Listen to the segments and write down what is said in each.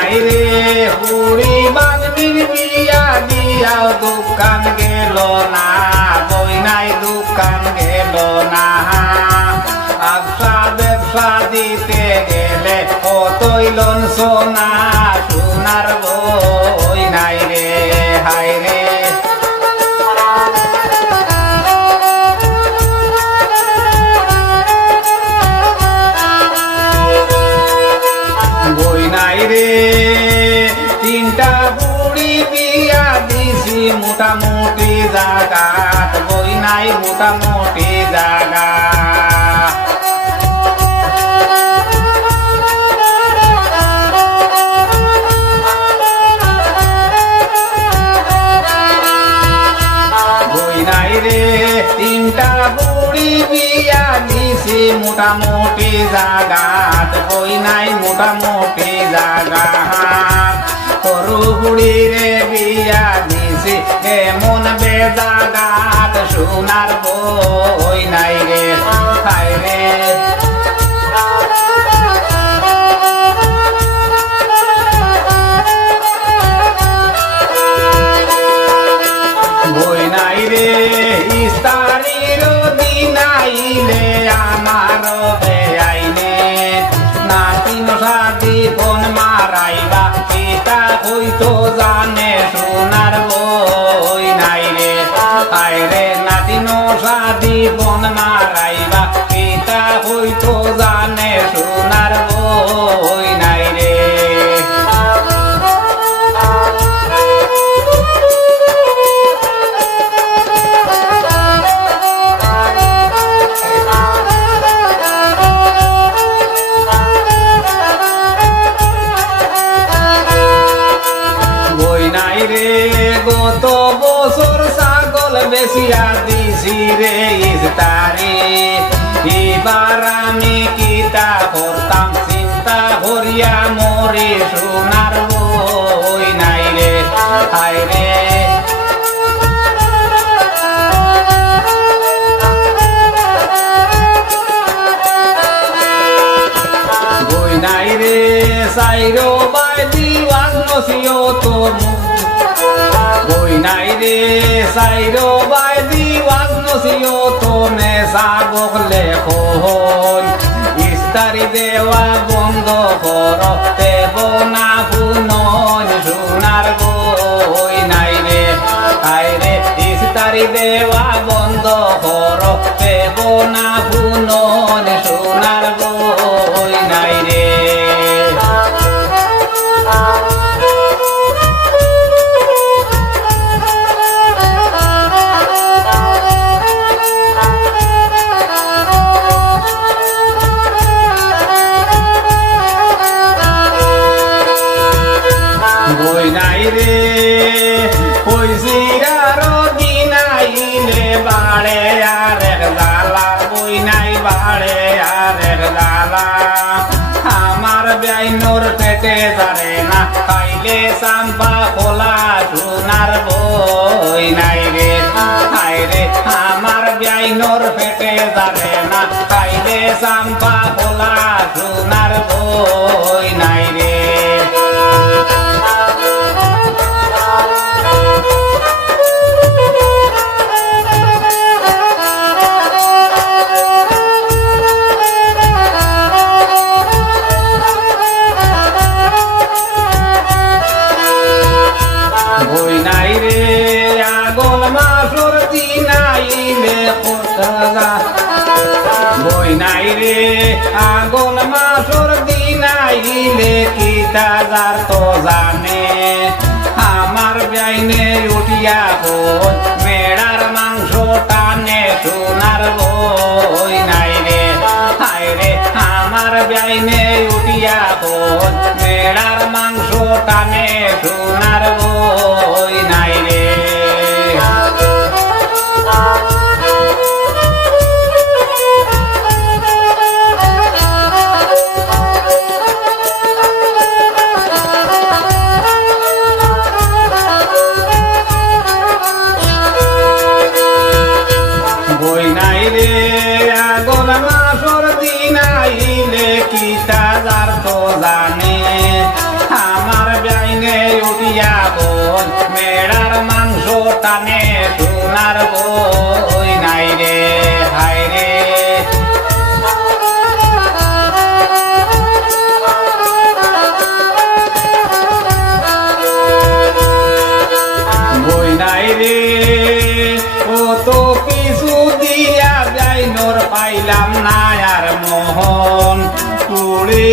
নাই রে পুরি বাজবির বিয়া দিয়াও দোকান গেল না, বই নাই দোকান গেল না। আবসা ব্যবসা দিতে গেলে কতই লোন সোনা, সোনার বই নাই রে হায় রে। বই নাই রে তিনটা বুড়ি বিয়া দিছি মোটামুটি জাগাত, বই নাই মোটামুটি জাগা। বই নাই রে তিনটা বুড়ি বিয়া দিছি মোটামুটি জাগাত, বই নাই মোটামুটি জাগাত। সরু বুড়ি রে বিয়া দিছি এমন বেজাগাত, সোনার বই নাই রে হায় রে। বই নাই রে ইস্তারির দিন আইলে আমার বেআইনে, নাতিন সাদি ফোন মারাইবা এটা হইতো জানে, সোনার বই নাই রে হায় রে। নাতিন সাদি ফোন মারাইবা এটা হইতো জানে, সোনার বই নাই রে। নাই রে গত বছর ছাগল বেচিয়া দিছি রে ইস্তারি, এবার আমি কিতা করতাম চিন্তা করিয়া মরে, সোনার বই নাই রে হায় রে। বই নাই রে সাইরো বাই দিওয়ান নসিও তো, বই নাই রে সাইরো বাই দিওয়ান নসিও তো নেশা বকলে কোন, ইস্তারি দেওয়া বন্ধ কর দেব না পুনন, সোনার বই নাই রে হায় রে। ইস্তারি দেওয়া বন্ধ কর দেব না পুনন, সোনার বই নাই রে। বই নাই রে পয়সিরার দিন আইলে বাড়ে আর এক জালা, বই নাই বাড়ে আর এক জালা। আমার বেআইনোর পেটে ধরে না খাইলে চাম্পা খোলা, সোনার বই নাই রে হায় রে। আমার বেআইনোর পেটে ধরে না খাইলে চাম্পা খোলা, সোনার বই নাই রে। বই নাই রে আগল মাসর দিন আইলে কোথা, বই নাই রে আগল মাসর দিন আইলে কিতা যার তো জানে। আমার বেআইনে উঠিয়া কোন মেড়ার মাংস টানে, সোনার বই নাই রে হায় রে। আমার বেআইনে উঠিয়া কোন মেড়ার মাংস টানে, সোনার বই নাই রে। বই নাই রে আগল মাসর দিন আইলে কিতা যার তো জানে। আমার কানে সোনার বই নাই রে হায় রে বই নাই রে ও তো কিছু দিয়া যাই নোর পাইলাম না আর মোহন কুড়ি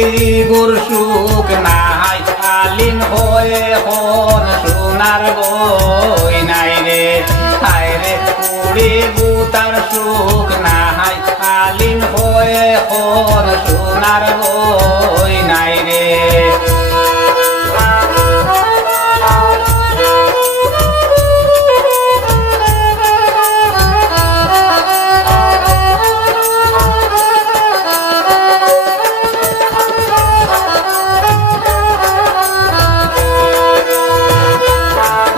গুর সুখ নাই আলিন হয়ে হন সোনার বই নাই রে হায় রে কুড়ি গুতার সুখ নাই আলিন হয়ে হন সোনার বই নাই রে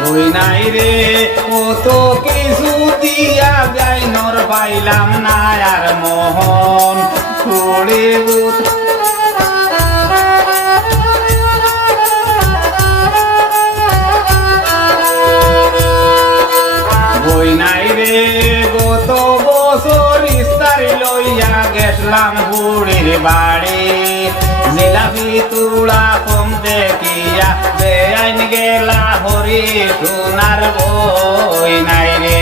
বই নাই রে ও তো কিছু দিয়া যাই নোর পাইলাম না আর মোহন ছুড়ে বই নাই রে গত বছর ইস্তারি লইয়া গেছলাম বুড়ির বাড়ি জিলাপি তুলা কম দেখিয়া বেআইন গেলা হরি সোনার বই নাই রে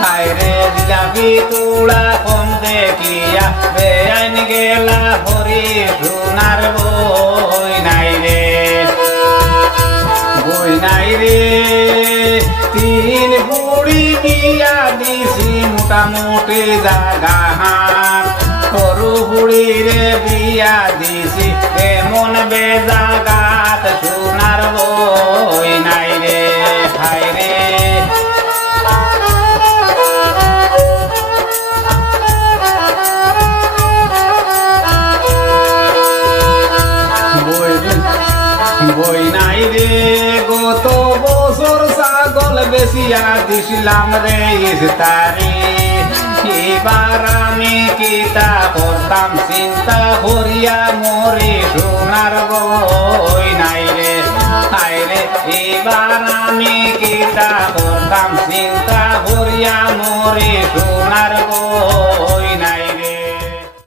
হায় রে জিলাপি তুলা কম দেখিয়া বেআইন গেলা হরি সোনার বই নাই রে বই নাই রে তিন বুড়ি দিয়া দিছি মোটামুটি জাগা সরু বুড়ি রে বিয়া দিছি এমন বেজাগাত সোনার বই নাই রে হায় রে বই নাই রে গত বছর ছাগল বেশিয়া দিছিলাম রে ইস্তারি এবার আমি কিতা করতাম চিন্তা করিয়া মরে সোনার বই নাই রে হায় রে এবার আমি কিতা করতাম চিন্তা করিয়া মরে সোনার বই